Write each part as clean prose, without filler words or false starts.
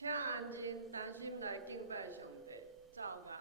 请安静，专心来敬拜上帝，走吧。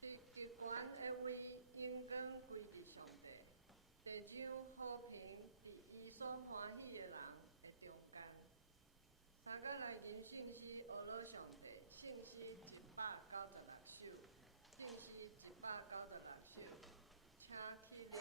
伫极悬的位，荣光归于上帝；地上和平，伫伊所欢喜的人的中间。三角内经信息，俄罗上帝，信息196首，信息196首，请起立。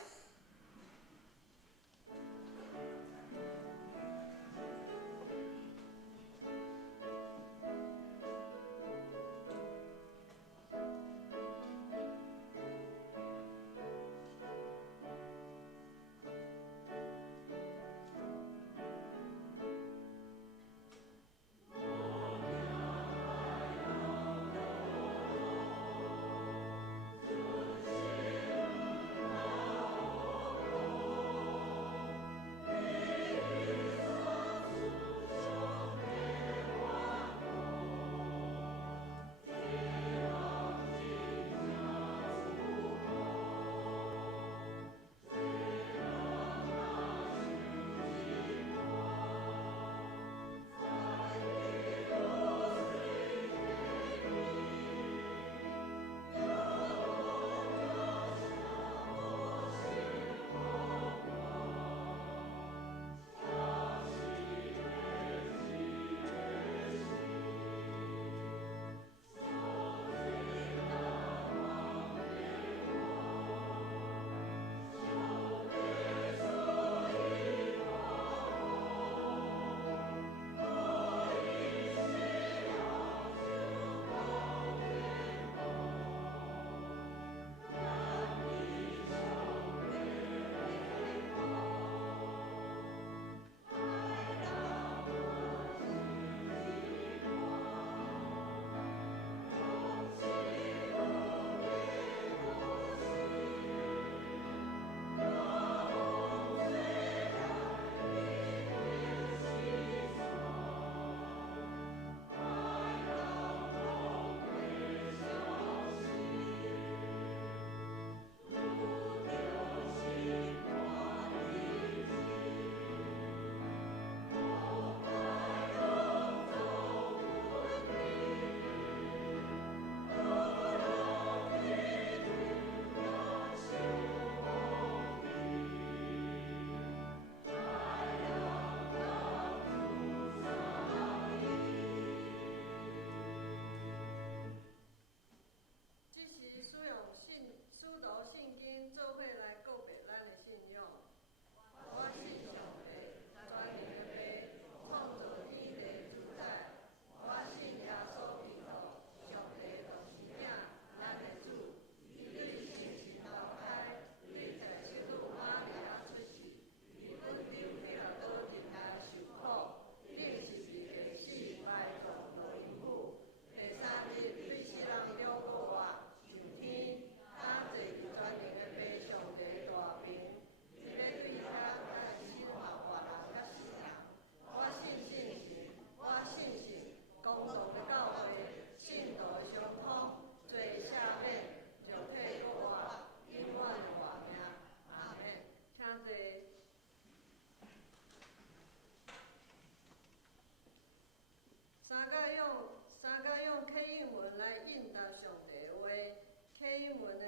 经文的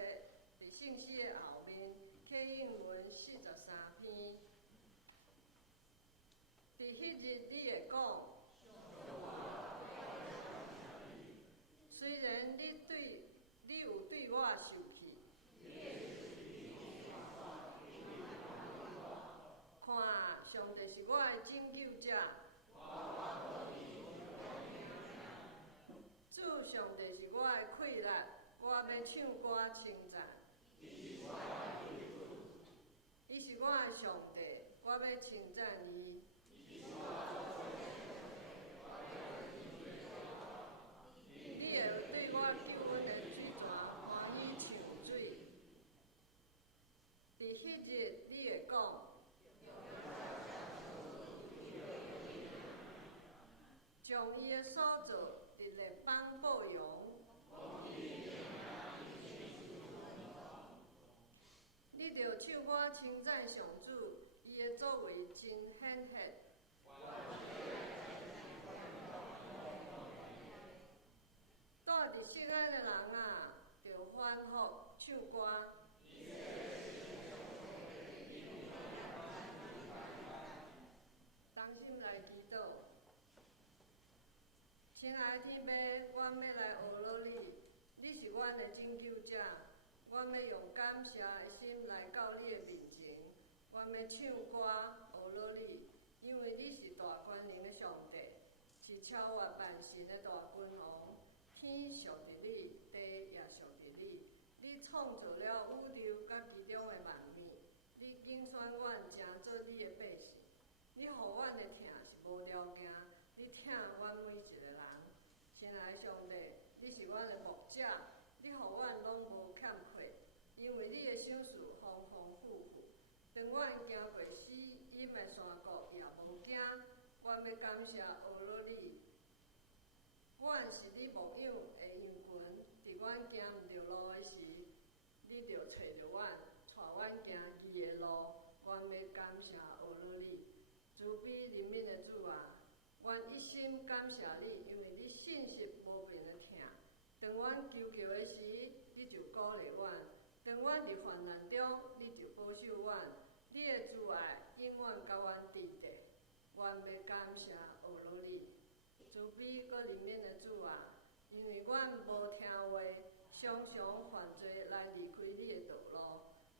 伫信息的后面，刻印文43篇。伫迄日你会讲，虽然你有对我受气，看上帝是我的拯救者，主上帝是我的气力，我要唱歌称赞。伊是我的上帝，我要称赞伊。你会对我救恩的水泉欢喜唱水。伫迄日你会讲，将伊的所做伫列邦报扬。你着唱歌称赞上主，伊的作为真显赫。住伫锡安的人啊，着欢呼唱歌。同心来祈祷。亲爱的天父，阮要来学罗你，你是阮的拯救者，阮要用感谢的心来到你的面前，阮要唱歌学罗你，因为你是大权能的上帝，是超越万神的大君王。天属伫你，地也属伫你。你创造了宇宙甲其中的万物，你拣选阮成做你的百姓。你予阮的疼是无条件，你疼阮每一个人。亲爱的上帝，你是阮的牧者，你予阮拢无欠缺，因为你的赏赐丰丰富富。当阮行过死荫的山谷，也无惊。阮要感谢学罗你。阮是你牧养的羊群，伫阮行毋着路的时，你着找着阮，带阮行义的路。阮要感谢学罗你。慈悲怜悯的主啊，阮一心感谢你，因为你信实无变的疼。当阮求救的时，你就鼓励阮；当阮伫患难中，你就保守阮。你的慈爱永远甲阮伫地。阮要感谢学罗你。慈悲搁怜悯的主啊，因为阮无听话，常常犯罪来离开你的道路。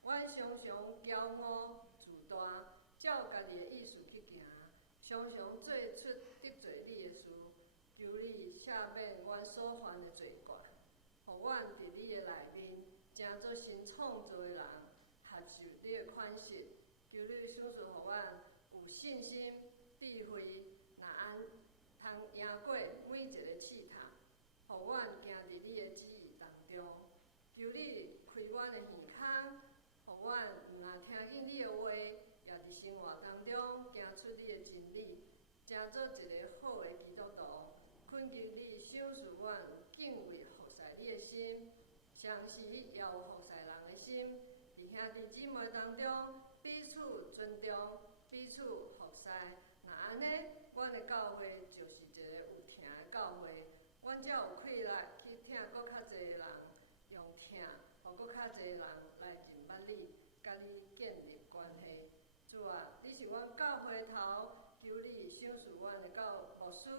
阮常常骄傲自大，照家己的意思去行，常常做出得罪你的事。求你赦免阮所犯的罪过，互阮伫你的内面，成做新创造的人，合受你的款式。求你赏赐互阮有信心、智慧，通赢过每一个试探，互阮行伫你的旨意当中。求你开阮的耳孔，互阮毋但听见你的话，也伫生活当中行出你的真理，成做一个好的基督徒。恳求你赏赐阮有敬畏服侍你的心，同时也有服侍人的心。伫兄弟姊妹当中彼此尊重，彼此服侍。若安尼，阮的教会就是一个有疼的教会，阮才有气力去疼搁较侪人，用疼，互搁较侪人来认捌你，甲你建立关系。主啊，你是阮教会头，求你赏赐阮的牧师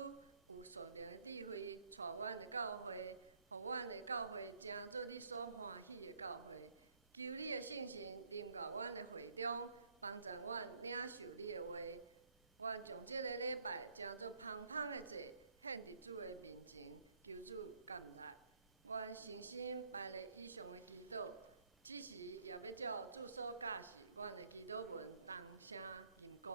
有属灵的智慧，带阮的教会，互阮的教会成做你所欢喜的教会。求你的圣神临到阮的会中，帮助阮领受你的话。阮将这个礼拜当作芳芳的祭，献伫主的面前，求主感纳。阮诚心拜咧以上的祈祷，此时也要照主所教示阮的祈祷文，同声吟讲。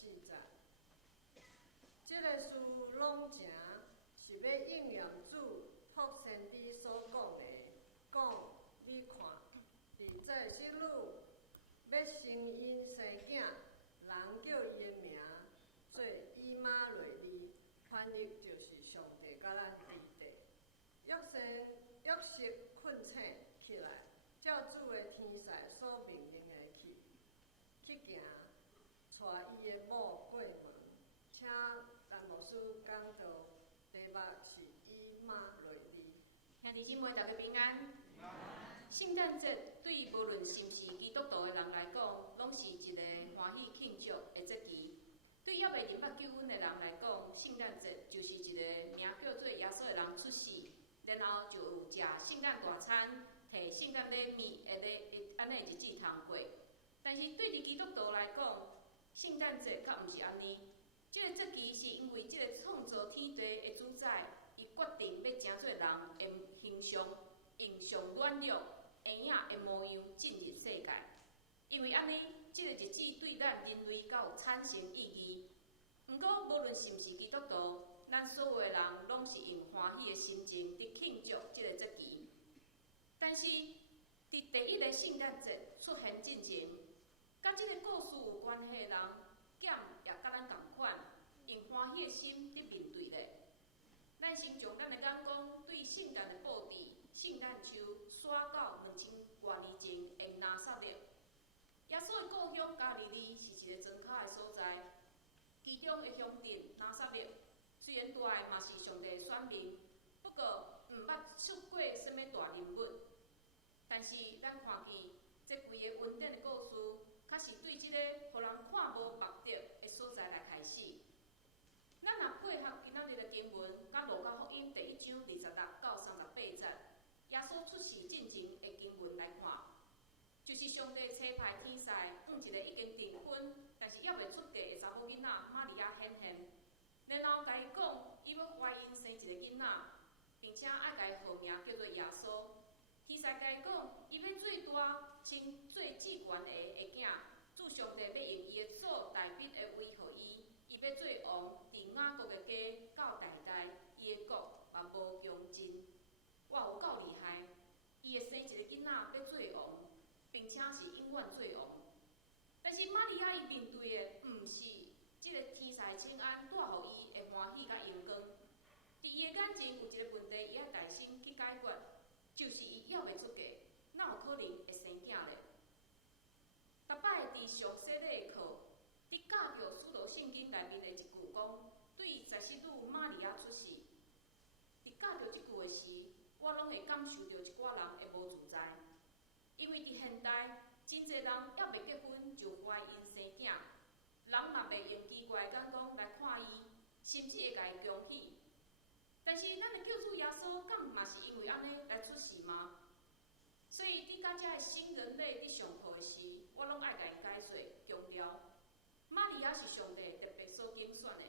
4节。即个事拢正是要应验主托先知所讲的，讲你看，伫在世女要生因生囝，人叫伊的名做以马内利，翻译就是上帝甲咱同在。约瑟困醒起来，照主的天使所命令的去行，带伊的某过门。请陈牧师讲到题目是以马内利。兄弟姊妹，大家平安。圣诞节对无论是毋是基督徒的人来讲，拢是一个欢喜庆祝的节期。对还袂明白救恩的人来讲，圣诞节就是一个名叫做耶稣的人出世，然后就有食圣诞大餐、摕圣诞礼物的安尼日子通过。但是对伫基督徒来讲，圣诞节较毋是安尼。这个节期是因为这个创造天地的主宰，伊决定要成做人的形象，用上软弱、婴仔的模样进入世界。因为安尼，这个日子对咱人类较有产生意义。毋过，无论是毋是基督徒，咱所有的人拢是用欢喜的心情伫庆祝这个节期。但是，伫第一个圣诞节出现之前，甲这个故事有关系的人，减也甲咱同款，用欢喜的心伫面对咧。咱先从咱的眼光对圣诞的布置、圣诞树刷到2000多年前的拿撒勒。耶稣的故乡加利利是一个庄脚的所在，其中的乡镇拿撒勒虽然大个嘛是上帝的选民，不过毋捌出过什么大人物。但是咱看见这规个恩典的故事，较是对即个互人看无目的的所在来开始。咱若配合今仔日的经文，甲路加福音第1章26到38节，耶稣出世进前的经文来看，就是上帝差派天使往一个已经订婚，但是还袂出嫁的查某囡仔玛利亚显现，然后甲伊讲，伊要怀孕生一个囡仔，并且爱甲伊号名叫做耶稣。天使甲伊讲，伊要最大，称最至悬的囝，主上帝要用伊的祖大笔的位予伊，伊要做王，伫雅各的家到代代，伊的国嘛无穷尽。哇，有够厉害！伊会生一个囡仔要做王，并且是永远做王。但是玛利亚伊面对的毋是即个天使请安带予伊的欢喜甲阳光，伫伊的眼前有一个问题，伊爱家心去解决，就是伊还袂出嫁，哪有可能会生囝咧？逐摆伫上洗礼的课，伫教着使徒圣经内面的一句讲，对在世女玛利亚出世，伫教着即句的时，我拢会感受到一寡人的无自在，因为伫现代，真侪人还袂结婚就怀孕生囝，人嘛袂用奇怪的眼光来看伊，甚至会甲伊恭喜。但是咱的救主耶稣，敢嘛是因为安尼来出世吗？所以伫甲遮的新人类伫上课的时，我拢爱甲伊解说强调，玛利亚是上帝特别所拣选的，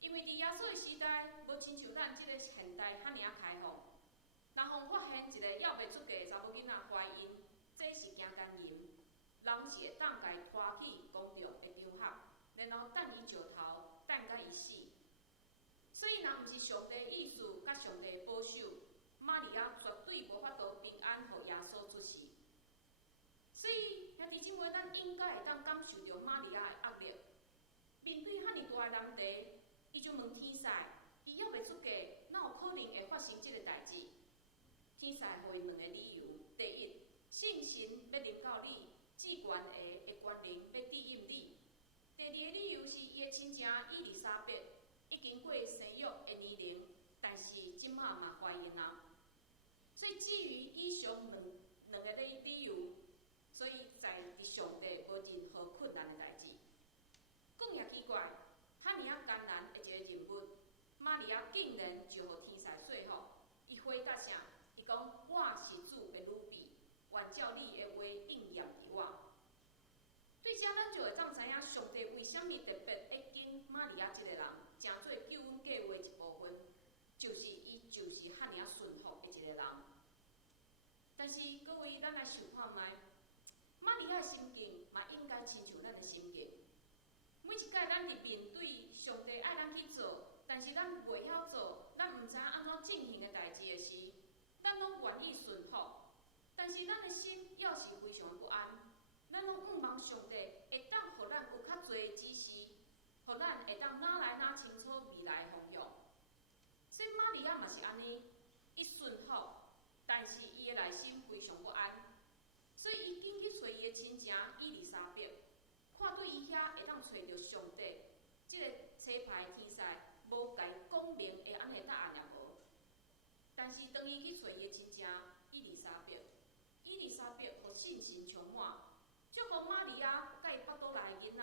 因为伫耶稣的时代，无亲像咱即个现代遐尔开放。人互发现一个还袂出嫁的查某囡仔怀孕，这是惊奸淫，人是会当家拖去公众的场合，然后等伊石头，等甲伊死。所以，若毋是上帝意思甲上帝的保守，玛利亚绝对无法度平安互耶稣出世。所以，兄弟姊妹，咱应该会当感受到玛利亚的压力。面对遐尔大的难题，伊就问天使，伊还袂出嫁，哪有可能会发生即个代志？天使互伊两个理由：第一，圣神要临到你，至悬的权能要庇荫你；第二个理由是伊的亲情伊丽莎白已经过生育的年龄，但是即马嘛怀孕啊。所以基于以上两个理由，所以在伫上帝无任何困难的代志。讲也奇怪，遐尔艰难的一个任务，玛利亚竟然就互天使说服，伊回答啥？伊讲：“我是主的女婢，愿照你的话应验伫我。”对遮，咱就会当知影上帝为虾米特别会拣玛利亚即个人，成做救恩计划一部分，就是伊就是遐尔顺服的一个人。但是各位，咱来想看觅，玛利亚的心境嘛应该亲像咱的心境。每一摆咱愿意顺服，但是咱的心要是非常的不安，咱拢毋望上帝会当互咱有较侪指示，互咱会当哪来哪清楚未来的方向。所以玛利亚嘛是安尼，伊顺服，但是伊的内心非常不安，所以伊紧去找伊的亲情伊丽莎白，看对伊遐会当找到上帝即个车牌天使，无甲伊讲明会安尼答案也无。但是当伊去找伊的亲情伊丽莎白，伊丽莎白互信心充满，祝福玛利亚甲伊腹肚内的囡仔，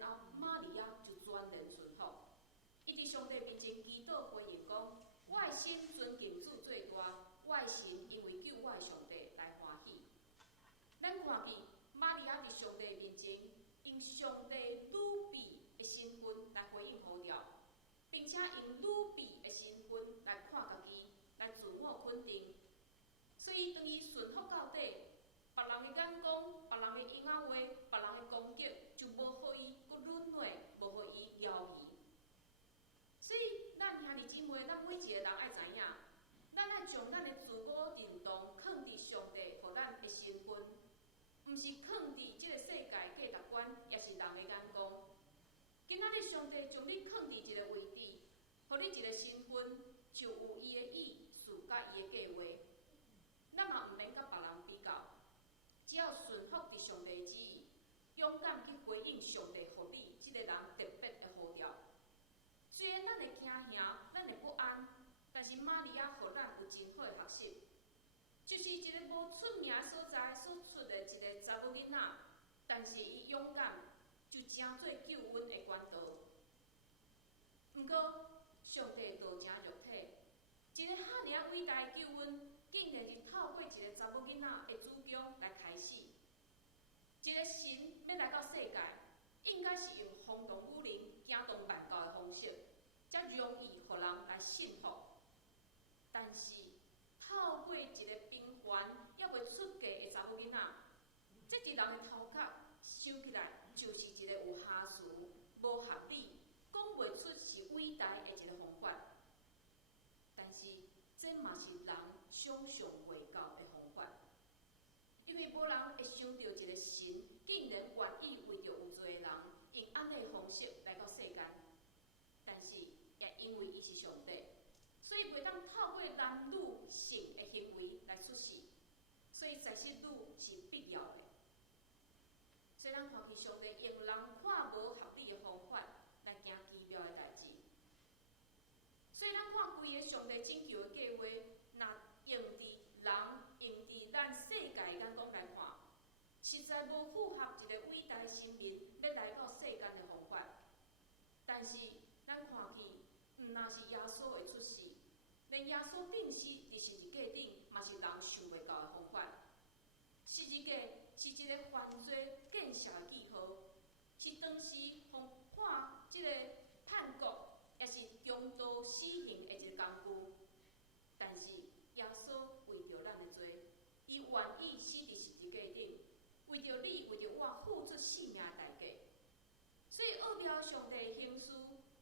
然后玛利亚就全然顺服。伊伫上帝面前祈祷回应讲：我的心尊敬主最大，我的心因为救我的上帝来欢喜。咱看见玛利亚伫上帝面前，用上帝女婢的身份来回应呼召，并且用女婢的身份来看家己，来自我肯定。所以当伊顺服到底，别人的眼光、别人的应仔话、别人的攻击，就无互伊搁软弱，无互伊摇移。所以，咱兄弟姊妹，咱每一个人爱知影，咱爱将咱的自我认同放伫上帝互咱的身份，毋是放伫即个世界价值观，也是人的眼光。今仔日上帝将你放伫一个位置，互你一个身份，就有伊的意思甲伊的计划。咱嘛毋免甲别人比较，只要顺服伫上帝的旨意，勇敢去回应上帝互你即个人特别的呼召。虽然咱会惊吓，咱会不安，但是玛利亚互咱有真好的学习，就是一个无出名所在所出的一个查某囡仔，但是伊勇敢，就成做救恩的管道。毋过，上帝道成肉体，一个遐尔啊伟大的救恩，竟然是透过一个查某囡仔的子宫来开始。一个神要来到世界，应该是用轰动武林、惊动万教的方式，才容易互人来信服。但是，透过一个平凡也未出嫁的查某囡仔，这伫人的头壳想起来，就是一个有瑕疵、无合理、讲袂出是伟大的一个方法。但是，这嘛是人想象袂到的方法，因为无人会想到一个神竟然愿意为着有罪的人，用安尼的方式来到世间。但是，也因为伊是上帝，所以袂当透过男女性的行为来出世，所以在世女是必要的。所以咱看见上帝用人看无合理的方法来行奇妙的代志。所以咱看规个上帝拯救的计划，若用伫人、用伫咱世界的眼光来看，实在无符合一个伟大的神明要来到世间的方法。但是咱看见，毋但是耶稣会出世，连耶稣顶死伫十字架顶，嘛是人想袂到的方法。十字架是一个犯罪建设的记号，是当时互判即个叛国，也是强盗死刑的一个工具。但是耶稣为着咱的罪，伊愿意死伫十字架顶，为着你，为着我付出性命的代价。所以奥妙上帝的形式，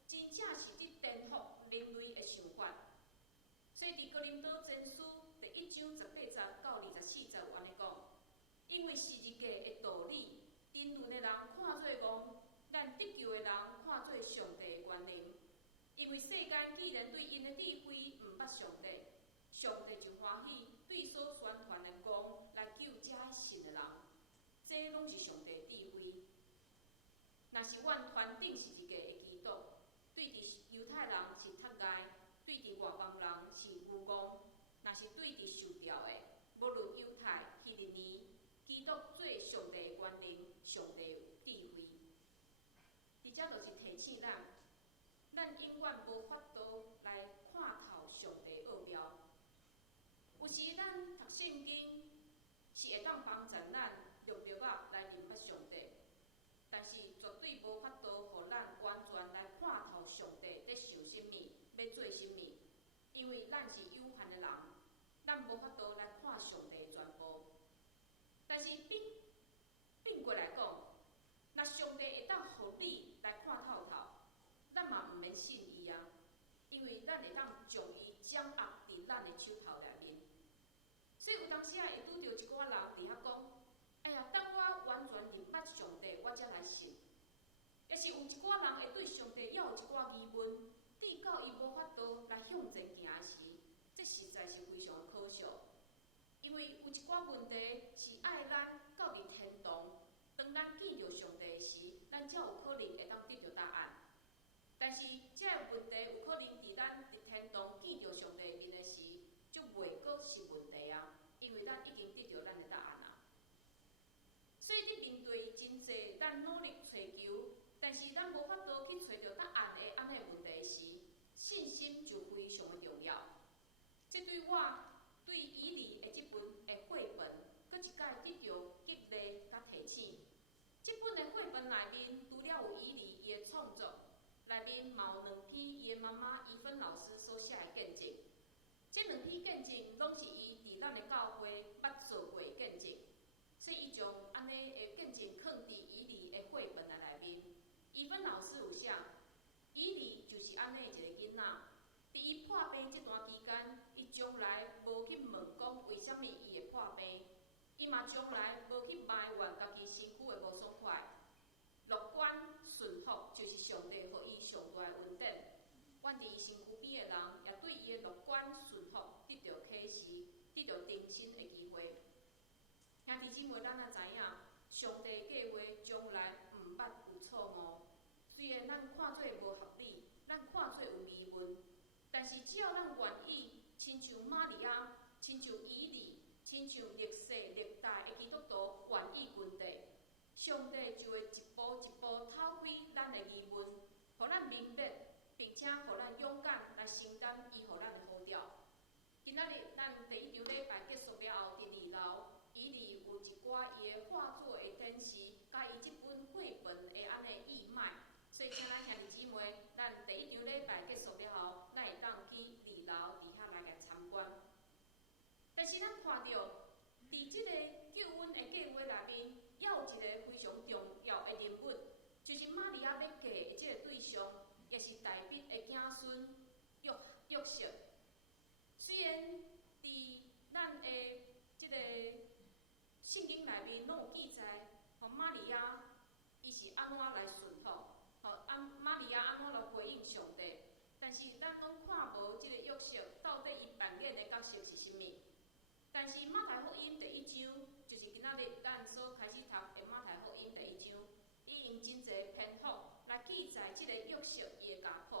真正是伫颠覆人类的想法。所以伫哥林多前书第1章18节到24节有安尼讲：因为十字架的道理，沉沦的人看做戆，咱得救的人看做上帝的权能。因为世间既然对因的智慧毋捌上帝，上帝就欢喜对所宣传的光来救遮信的人。这拢是上帝的智慧。若是阮传顶十字架的基督，对伫犹太人是脱碍，对伫外邦人是愚戆；若是对伫受调的，无论犹太、希利尼，基督做上帝的权能，上帝的智慧。伫遮就是提醒咱永远无法度来看透上帝的奥妙。有时咱读圣经是会当帮助咱略略仔来认捌上帝，但是绝对无法度互咱完全来看透上帝在想甚物，要做甚物，因为咱是有限的人，咱无法度来看上帝全部。但是并过来讲，若上帝会当互你来看透透，咱嘛毋免信伊啊，因为咱会当将伊掌握伫咱的手头内面。所以有当时啊会拄着一寡人伫遐讲，哎呀，等我完全认捌上帝，我才来信。也是有一寡人会对上帝还有一寡疑问，直到伊无法度来向前行的时，这实在是非常可笑。因为有一寡问题是爱咱到入天堂，当咱见着上帝的时，咱才有可能会当得到答案。但是这个问题有可能伫咱入天堂见着上帝面的时，就袂阁是问题啊，因为咱已经得到咱的答案啊。所以你面对真济咱努力找求，但是咱无法度去找到答案的安尼问题时，信心就非常的重要。这对我对以利的这本的绘本，搁一届得到激励甲提醒。这本的绘本内面，除了有以利伊的创作，内面嘛有2篇伊的妈妈怡芬老师所写的见证。这2篇见证拢是伊伫咱的教会捌做过的见证，所以伊将安尼的见证放伫以利的绘本内面。怡芬老师有写，以利就是安尼一个囡仔，伫伊破病这段期间，伊从来无去问讲为什么伊会破病，伊嘛从来无去埋怨家己身躯的无爽快。乐观顺服就是上帝予伊上大的恩典。阮伫伊身躯边的人，也对伊的乐观顺服得到启示，得到重生的机会。兄弟姊妹，咱也知影，上帝的计划从来毋捌有错误。虽然咱看做无合理，咱看做有疑问，但是只要咱愿意，亲像玛利亚，亲像以利，亲像历世历代的基督徒愿意跟地，上帝就会一步一步透开咱的疑问，互咱明白，并且互咱勇敢来承担伊互咱的呼召。今仔日咱第1场礼拜结束了后，伫2楼，以利有一寡伊的画作的展示，甲伊这本绘本的安尼义卖。所以，请咱兄弟姊妹，咱第1场礼拜结束了后，咱会当去2楼伫遐来参观。但是咱看到，伫这个救恩的计划内面，也有一个非常重要的人物，就是玛利亚要嫁的这个对象，也是大卫的子孙约瑟。虽然伫咱的这个圣经内面拢有记载，玛利亚伊是安怎来顺服。玛利亚安怎来回应上帝？但是咱拢看无这个约瑟到底伊扮演的角色是甚物？但是马太福音第1章，就是今仔日咱所开始读的马太福音第1章，伊用真侪篇幅来记载这个约瑟伊的家谱。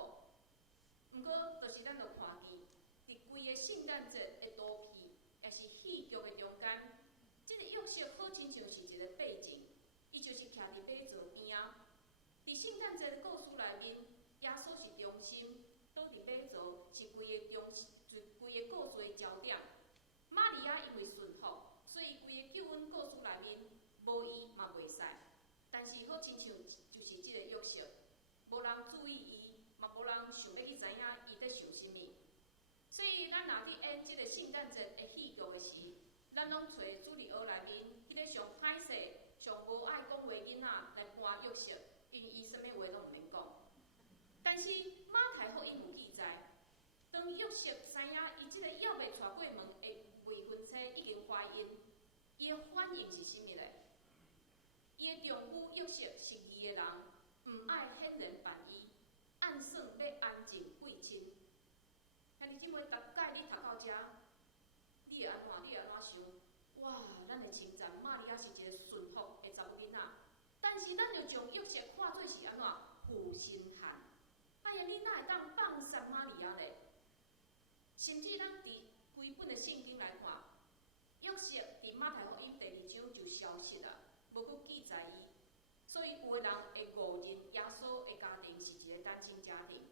毋过，就是咱着看见，伫规个圣诞节的图片，也是戏剧的中间，这个约瑟好亲像是一个背景，伊就是徛伫马槽边啊。伫圣诞节的故事内面，耶稣是中心，倒伫马槽是规个故事的焦点。玛利亚因为顺服，所以规个救恩故事内面无伊嘛袂使。但是好亲像就是这个约瑟，无人注意伊，嘛无人想要去知影伊在想甚物。所以咱若伫演这个圣诞节的戏剧的时，咱拢找主日学内面迄个上歹势、上无爱讲话囡仔来扮约瑟。因为伊啥物话拢毋免讲，但是马太福音有记载，当约瑟知影伊即个还袂娶过门的未婚妻已经怀孕，伊的反应是甚物咧？伊的丈夫约瑟是义的人，毋爱显然办伊，暗算要安静贵亲。兄弟姊妹，逐届你读到遮，你会安怎？你会安怎想？哇，咱会称赞玛利亚是一个顺服的查某囡仔。但是咱就将约瑟看做是安怎负心汉？哎呀，你哪会当放杀玛利亚咧？甚至咱伫规本的圣经来看，约瑟伫马太福音第2章就消失了，无搁记载伊。所以有的人会误认耶稣的家庭是一个单亲家庭。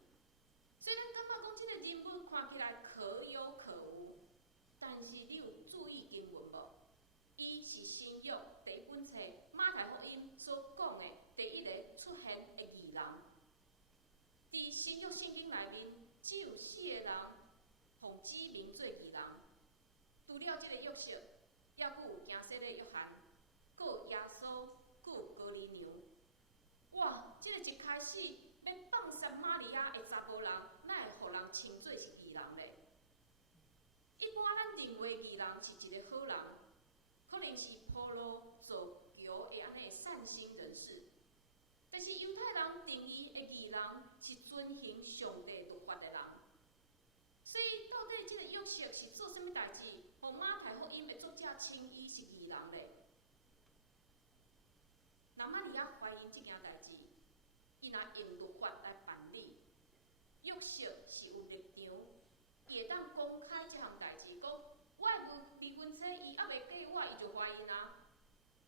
所以咱感觉讲，这个人物看起来可有可无，但是你有注意经文无？伊是新约第1本册马太福音所讲的第1个出现的义人。伫新约圣经内面，只有4个人奉指名做义人，除了这个约瑟，还佫有行洗的约翰，佫有耶稣，佫有哥尼流。哇！这个一开始要放杀玛利亚的查甫人，哪会互人称作是义人咧？一般咱认为义人是一个好义人咧。若玛利亚怀孕即件代志，伊若用律法来办理，约瑟是有立场，伊会当公开即项代志，讲我的未婚妻伊还袂嫁我，伊就怀孕啊。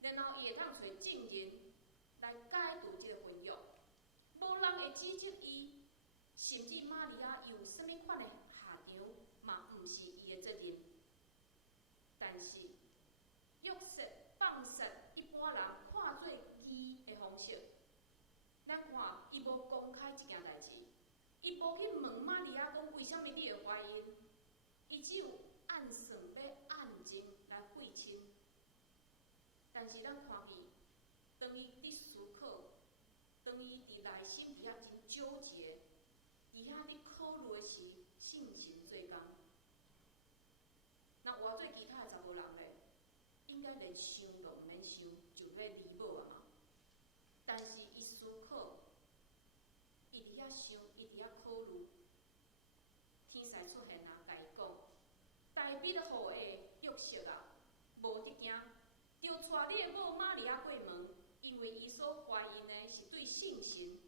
然后伊会当找证人来解除即个婚约，无人会指责伊，甚至玛利亚有啥物款的下场，嘛毋是伊的责任。但是约瑟放杀一般人看做义的方式，咱看伊无公开即件代志，伊无去问玛利亚讲为虾米你会怀孕，伊只有暗算要暗情来废亲。但是咱看去，当伊伫思考，当伊伫内心伫遐真纠结，伫遐伫考虑的是性情做工。那偌做其他的查甫人咧，应该连想都毋免想，就要离某啊嘛。但是伊思考，伊伫遐想，伊伫遐考虑，天使出现啊，甲伊讲：代笔的互下约瑟啊，无得惊。就带你的某玛利亚过门，因为伊所怀孕的是对圣神，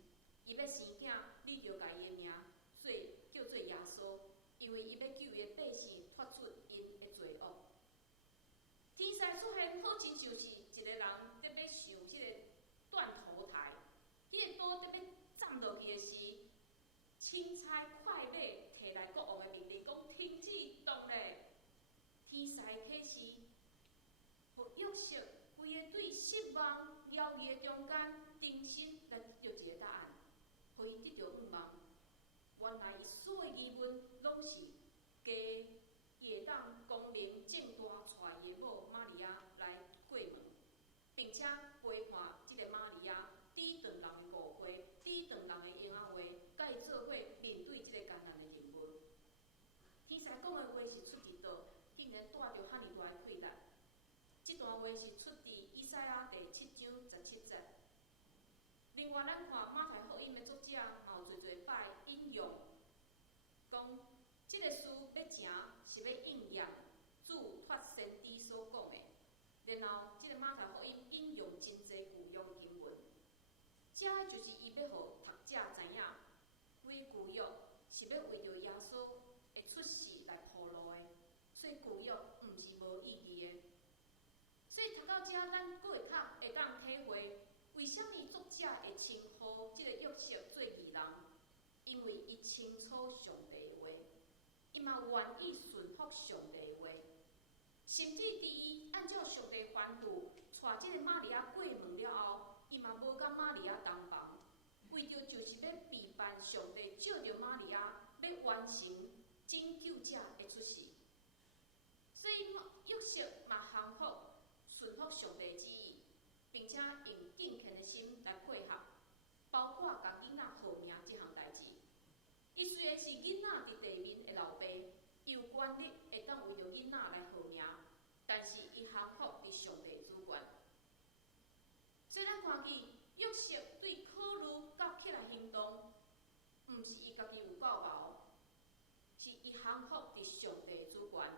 伊要生囝，你就甲伊的名叫做耶稣，因为伊要救伊的百姓脱出因的罪恶。天使出现，好亲像是一个人伫要上即个断头台，迄个刀伫要斩落去的时，钦差快马摕来国王的命令，讲停止动咧。天使启示。约瑟规个对失望、犹豫的中间，定心来得到一个答案，互伊得到盼望。原来伊所有疑问拢是假，伊会当光明正大带伊的某玛利亚来过门，并且陪伴即个玛利亚抵断人的误会，抵断人的婴仔话，甲伊做伙面对即个艰难的任务。天使讲的话是出伫倒，竟然带着遐尼大的困难。这段话是出自以赛亚第7章17节。另外，咱看马太福音的作者嘛有侪侪摆引用，讲这个事要成是要应验主托先知所讲的。然后，这个马太福音引用真侪旧约经文，这个就是伊要互读者知影，规旧约是要为着耶稣的出世来铺路的，所以旧约毋是无意义的。所以读到这，咱搁会较会当体会，为虾米作者会称呼这个约瑟做义人？因为伊清楚上帝的话，伊嘛愿意顺服上帝的话，甚至伫伊按照上帝吩咐，带这个玛利亚过门了后，伊嘛无甲玛利亚同房，为着就是要备办上帝借着玛利亚要完成拯救者的出世。所以约瑟嘛降服。顺服上帝旨意，并且用敬虔的心来配合，包括甲囡仔号名这项代志。伊虽然是囡仔伫地面的老爸，伊有权利会当为着囡仔来号名，但是伊降服伫上帝主权。所以咱看见约瑟对考虑甲起来行动，毋是伊家己有够敖，是伊降服伫上帝主权。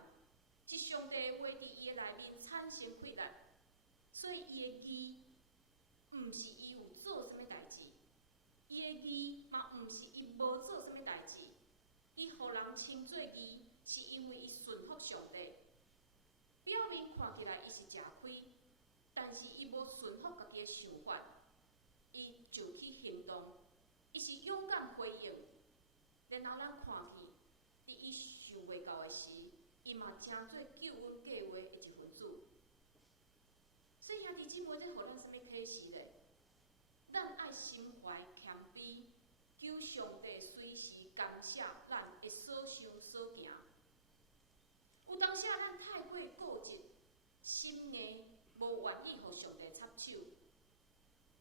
即上帝的话伫伊的内面产生困难，所以伊的义，毋是伊有做啥物代志，伊的义嘛毋是伊无做啥物代志，伊互人称作义，是因为伊顺服上帝。表面看起来伊是吃亏，但是伊无顺服家己的想法，伊就去行动，伊是勇敢回应。然后咱看去，伫伊想袂到的时，伊嘛成做救恩计划的一份子。所以兄弟姊妹，这互咱啥物启示咧？咱爱心怀谦卑，求上帝随时感谢咱的所想所行。有当时咱太过固执，心硬，无愿意互上帝插手。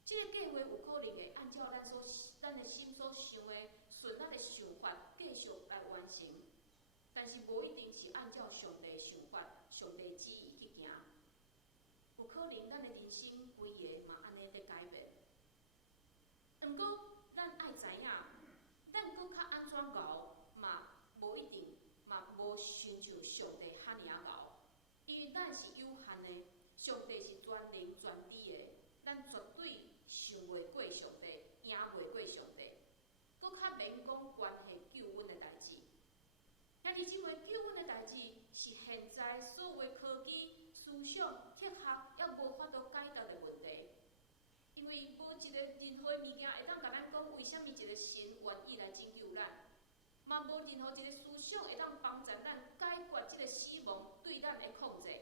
这个计划有可能会按照咱的心所想的，顺咱的想法继续来完成。但是无一定是按照上帝想法、上帝旨意去行，有可能咱的人生规个嘛安尼在改变。毋过咱爱知影，咱搁较安怎熬嘛无一定，嘛无亲像上帝遐尔熬，因为咱是有限的，上帝是全能全知的，咱绝对想袂过上帝，赢袂过上帝。搁较免讲关系救恩的代志。兄弟姊妹，救恩的代志是现在所有科技、思想、科学也无法度解决的问题。因为无一个任何物件会当甲咱讲为虾米一个神愿意来拯救咱，嘛无任何一个思想会当帮助咱解决即个死亡对咱的控制。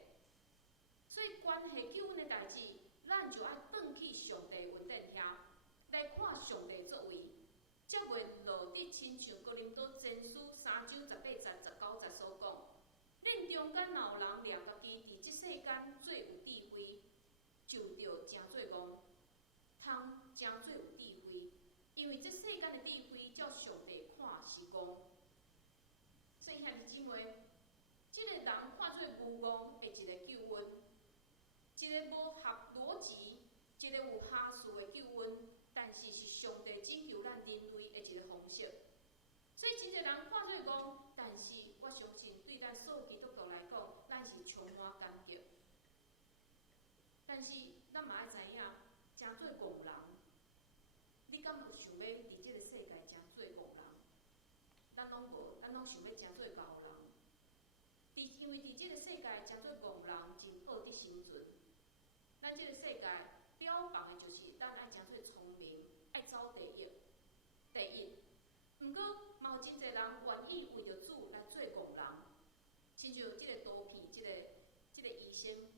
所以关系救恩的代志，咱就爱转去上帝云顶遐，来看上帝作为，才袂落得亲像哥林多前书3章18节、19节所讲。恁中间若有人掠家己伫即世间做有智慧，就着诚做戆，通诚做有智慧，因为即世间的智慧，照上帝看是戆。所以兄弟姊妹，即个人看做无戆的一个救恩，一个无合逻辑、一个有瑕疵的救恩，但是是上帝拯救咱人类的一个方式。所以真侪人看做戆，但是我相信对咱所有基督徒来讲，咱是充满感激。但是咱嘛爱知影，诚做戆人，你敢有想要伫即个世界诚做戆人？咱拢无，咱拢想要诚做牛人。因为伫即个世界诚做戆人真好伫生存。咱即个世界标榜的就是咱爱诚做聪明，爱走第一。毋过嘛有真侪人愿意为着主来做戆人，亲像即个图片，即个医生，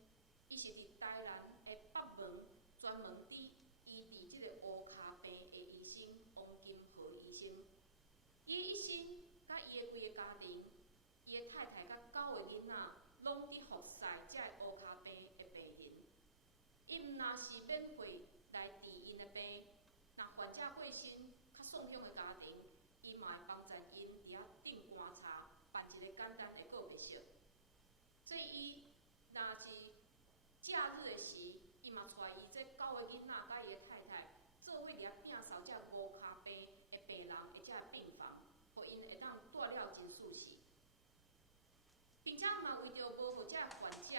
伊是伫台南的北门专门医治即个乌骹病的医生王金和医生。伊的一生甲伊的规个家庭，伊的太太甲9个囡仔，拢伫服侍即个乌骹病的病人。伊毋但是免费来治因的病，若患者过身较丧凶的家庭，伊嘛会帮助因伫遐顶观察，办一个简单的告别式。所以伊若是假日的时，伊嘛带伊这9个囡仔甲伊的太太，做伙伫遐摒扫这乌骹病的病人的这病房，互因会当住了真舒适，并且嘛为着无互这患者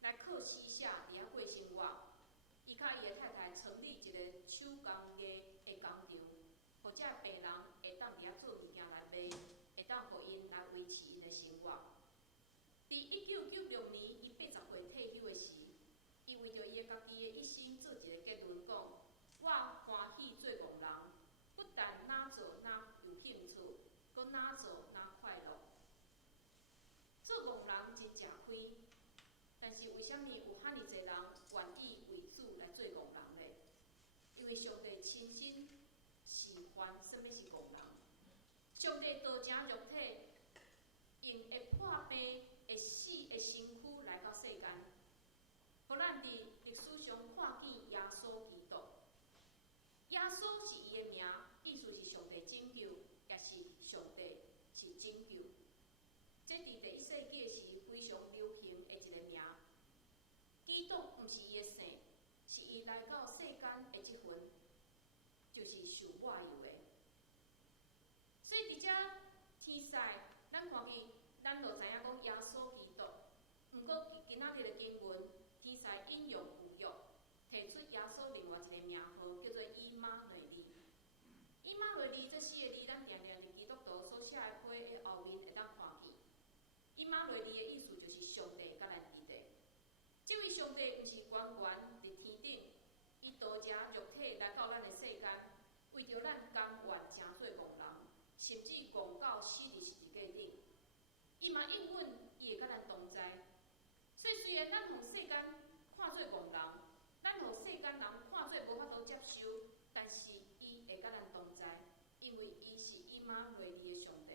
来靠施舍伫遐过生活，伊甲伊的太太成立一个手工艺的工厂，互这病人会当伫遐做物件来卖，会当互因来维持因的生活。伫1996年，伊80岁退休的时，伊为着伊家己的一生做一个结论，讲：我欢喜做戆人，不但哪做哪有兴趣，搁哪做哪快乐。做戆人真吃亏，但是为虾米有遐尼侪人愿意为主来做戆人呢？因为上帝亲身示范什么是戆人。上帝道成肉体，用会破病、会死的身躯来到世间，互咱伫历史上看见耶稣基督。耶稣是伊的名，意思是上帝拯救，也是上帝是拯救。这伫第1世纪时非常流行的一个名。基督毋是伊的姓，是伊来到世间的即份，就是受抹油的。所以伫遮天使，咱看见，咱就知影讲耶稣基督。毋过今仔日的经文，天使引用旧约，提出耶稣另外一个名号，叫做以马内利。以马内利这4个字，咱常常伫基督徒所写的批的后面会当看见。以马内利的意思就是上帝甲咱伫地。这位上帝毋是悬悬伫天顶，伊道成肉体来到咱的世间，为着咱甘愿诚做戆人，甚至戆到死伫十字架顶。伊嘛应允伊会甲咱同在。所以虽然咱互世间看做戆人，咱互世间人看做无法度接受，但是伊会甲咱同在，因为伊是以马内利的上帝。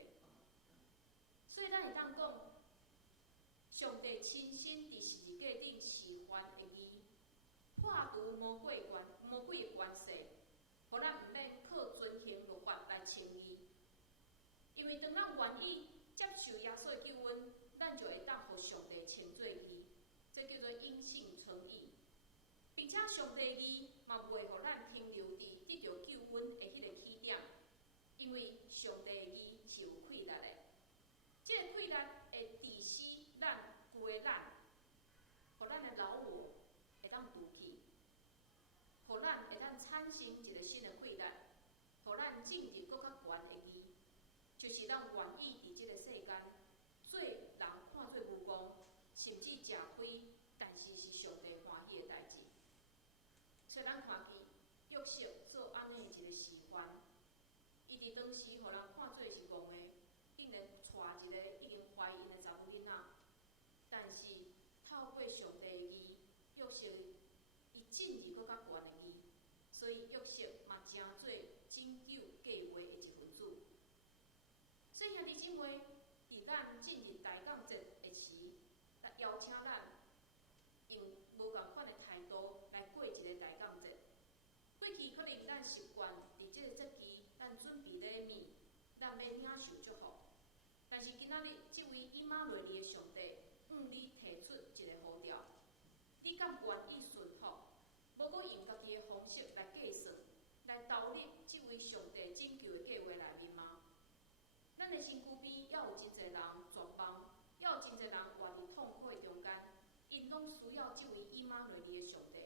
所以咱会当讲，上帝亲身伫十字架顶示范的义，破除魔鬼的关系，互咱毋免靠遵行律法来称义。因为当咱愿意接受耶稣的救恩，咱就会当互上帝称做义，这叫做因信称义。并且上帝义嘛袂互咱停留伫得到救恩的迄个起点，因为上帝义是有气力的。这个气力会治死咱旧的咱，互咱的老我就是咱愿意伫即个世间做人看做牛公，甚至食亏，但是是上帝欢喜的代志。所以咱看见约瑟做安尼一个示范，伊伫当时互人看做是戆的，竟然带一个已经怀孕的查某囡仔，但是透过上帝的义，约瑟伊进入搁较悬的义，所以约瑟嘛成做拯救计划的一份子。所以兄弟姊妹，伫咱进入大港节的时，邀请咱用无共款的态度来过一个大港节。过去可能咱习惯伫即个节期，咱准备礼物，咱要领受祝福。但是今仔日，即位以马内利的上帝，你提出一个呼召，你敢愿意顺服？无搁用家己的方式来计算，来投入即位上帝拯救的计划内面吗？咱的身躯边，还有真侪人绝望，还有真侪人活伫痛苦的中间，因拢需要即位以马内利的上帝。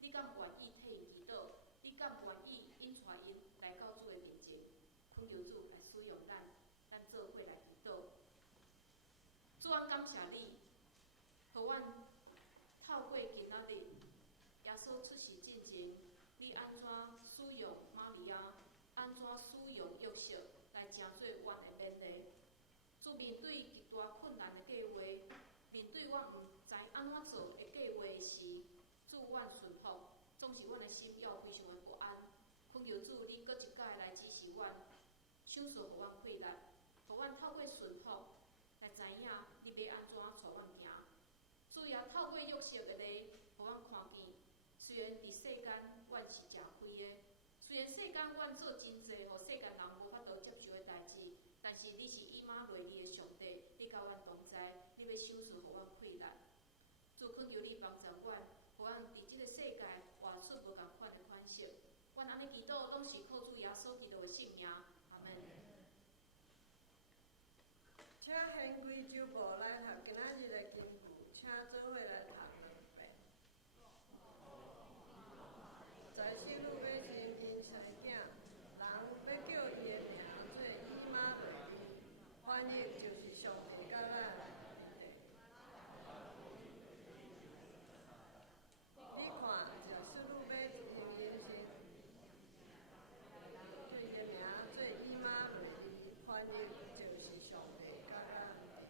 你敢愿意替因祈祷？你敢愿意引带因来到主的面前，恳求主来使用咱做伙来祈祷。主啊，感谢你，互阮透过今仔日耶稣出世进前，你安怎使用玛利亚，安怎使用约瑟来成做阮的勉励。主面对极大困难的计划，面对阮毋知安怎做的计划时，主阮顺服，总是阮的心还有非常的不安。恳求主，你搁一届来指示阮，想说互阮快力，互阮透过顺服来知影你要安怎带阮行。主也透过约瑟的例，互阮看见，虽然伫世间阮是食亏的，虽然世间阮做真侪互世间人无法度接受的代志，但是你是以马内利的上帝，你甲阮同在，你要想说互阮快力。主恳求你帮助阮，互阮伫即个世界活出无共款的款式。阮安尼祈祷，拢是靠主耶稣基督的圣名。阿门。请献归酒部来读今仔日的经句，请做伙来读两遍。在世路要生因生囝，人要叫伊的名做以马内利，翻译就是上帝甲咱来。你看，在世路要生因生，叫伊的名做以马内利，翻译就是上帝甲咱来。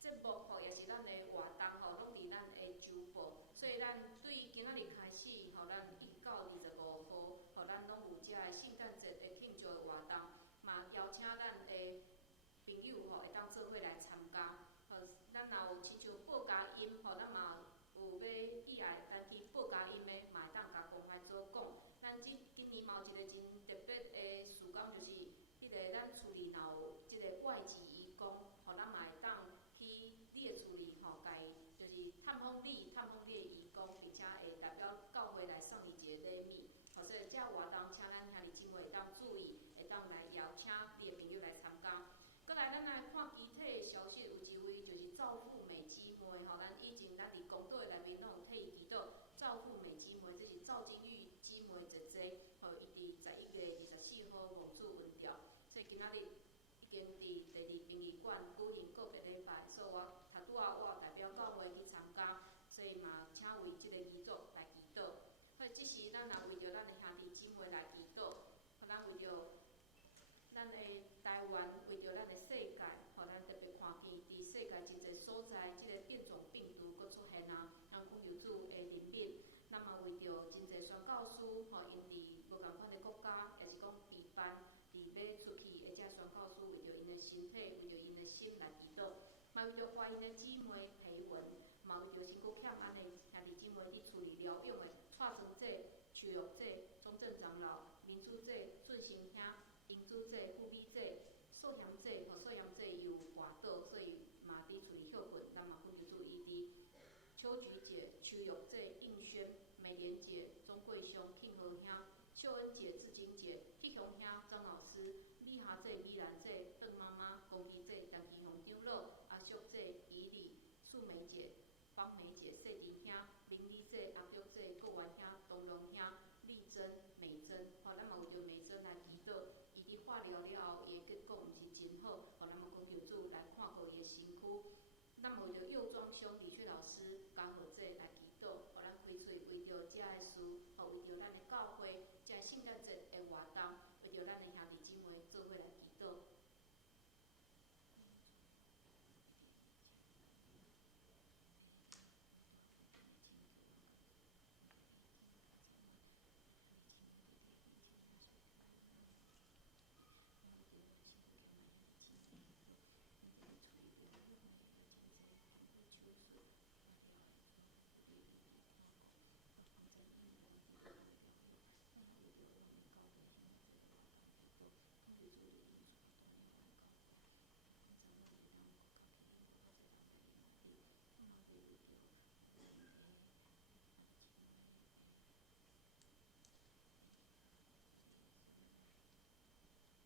节目吼，也是咱的活动吼，拢伫咱的周报做伙来参加。咱若有亲像报佳音，咱嘛有要喜爱咱去报佳音的，嘛会当甲关怀组讲。咱今年嘛有一个真特别的事工，就是迄个咱厝里若有即个外籍移工，咱嘛会当去你的厝里家己就是探访你的移工，并且会代表教会来送伊一个礼物。所以这活动，请咱兄弟姊妹会当注意，会当来邀请你的朋友来参加。过来，咱来看具体的消息，有一位就是赵富美姊妹，咱以前伫公道内面拢有替伊祈祷。赵富美姊妹，这是赵金玉姊妹姐姐，伊伫11月24号亡主文调，所以今仔日已经伫第2殡仪馆举行告别礼拜，所以我拄我代表教会去参加，所以嘛请为这个遗族来祈祷。所以即时咱若为着咱的兄弟姊妹来祈祷，咱为着咱的台湾，为着咱的世界，咱特别看见伫世界真侪所在，即个变种病毒搁出现啊，咱讲求主的怜悯。咱嘛为着真侪宣教师，因伫无共款的国家，也是讲避班，伫要出去的这宣教师，为着因的身体，为着因的心来祈祷。嘛为着华因的姊妹培文，嘛为着身躯欠安的兄弟姊妹伫厝里疗养的蔡庄姐、邱玉姐、钟正长老、民主姐、顺成兄、英主姐、富美姐、素贤姐，素贤姐伊有滑倒，所以嘛伫厝里休困，咱嘛恳求主医治。秋菊姐、邱玉姐、应轩、美莲姐、钟贵雄、庆和兄、秀恩姐、志金姐、铁雄兄、张老师、米霞姐、米兰姐、邓妈妈、龚迪姐、陈其雄长老、阿淑姐、怡礼、素梅姐、方梅姐、谢đình兄、明理姐、阿玉姐、郭元兄、东荣兄、丽珍、美珍，咱嘛为着美珍来祈祷，伊伫化疗了后，伊的结果毋是真好，咱嘛恳求主来看顾伊的身躯。咱嘛为着幼庄兄李翠老师、江和姐来祈祷，咱开喙为着遮的事，为着咱的教会，遮圣诞节的活动，为着咱的兄弟姊妹做伙来祈祷。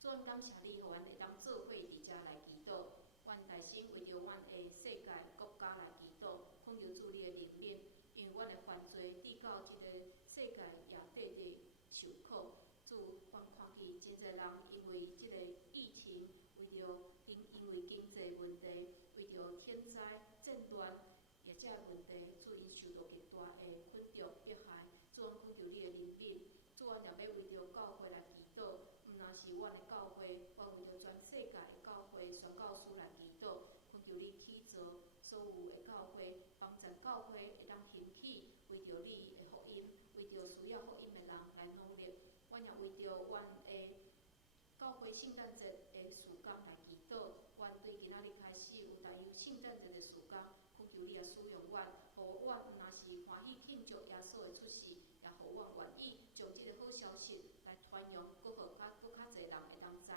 主，阮感谢你，互阮会当做伙伫遮来祈祷。阮大心为着阮的世界国家来祈祷，恳求主你的怜悯，因为阮的犯罪滴到即个世界也短短受苦。主，阮看见真侪人因为即个疫情，为着因为经济问题，为着天灾、战乱，也遮问题，主因受到极大的困窘迫害。主，阮恳求你的怜悯。主，阮也要为着教会来祈祷。若是阮的教会，阮为着全世界的教会宣教师来祈祷，恳求你启造所有的教会，帮助教会会当兴起，为着你的福音，为着需要福音的人来努力。阮也为着阮的教会圣诞节的事工来祈祷。阮对今仔日开始有带有圣诞节的事工，恳求你也使用阮，互阮若是欢喜庆祝耶稣的出世，也互阮愿意将这个好消息来传扬，搁较侪人会当知。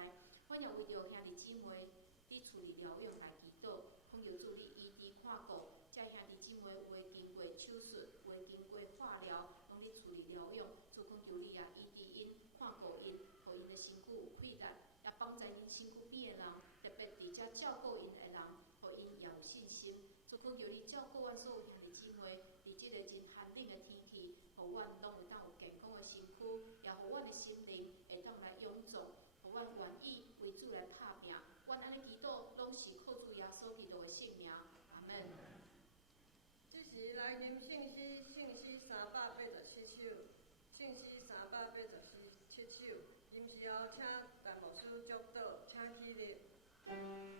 阮也为着兄弟姊妹伫厝里疗养来祈祷，恳求主你医治看顾，遮兄弟姊妹有诶经过手术，有诶经过化疗，拢伫厝里疗养。主，恳求你也医治因，看顾因，互因诶身躯有气力，也帮助因身躯边诶人，特别伫遮照顾因诶人，互因也有信心。主，恳求你照顾阮所有兄弟姊妹，伫即个真寒冷诶天气，互阮拢会当有健康诶身躯，也互阮诶心灵会当来勇壮，互阮愿意为主来拍拼。阮安尼祈祷，拢是靠主耶稣基督诶圣名。阿门。即时来吟圣诗387首，圣诗387首，吟诗后请陈牧师祝祷，请起立。